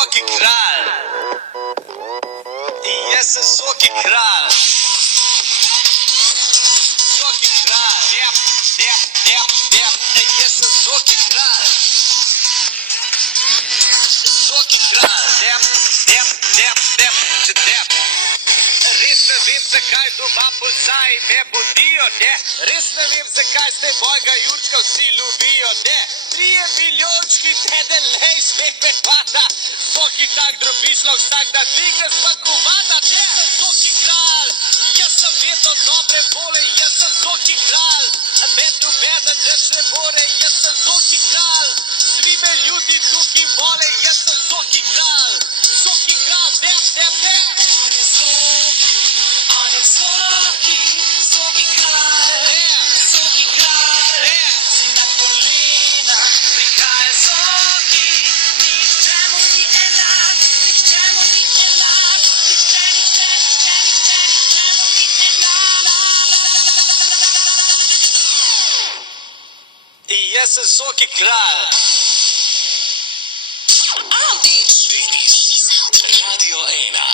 Soki kralj. Jaz sem Soki kralj. Soki kralj. Jaz sem Soki kralj. Soki kralj. Res ne vem, zakaj doma polcaji me budijo, ne. Res ne vem, zakaj zdaj mojega Jurčka vsi ljubijo, ne. 3 milijončki teden lej smeh me hvata. Soki tak drobišlo, vsak dan digne spakovata. Jaz sem Soki kralj, jaz sem vedno dobre vole, jaz sem Soki kralj. Med nobeden nič ne more, jaz sem Soki kralj. Svi me ljudi tukaj vole, jaz sem Soki kralj. Soki kralj, ne. Soki kralj, si na kolena, prihaja Soki, ničemu ni enak, ničemu ni enak, ničemu ni enak. Jaz sem Soki kralj. Avdić! Radio 1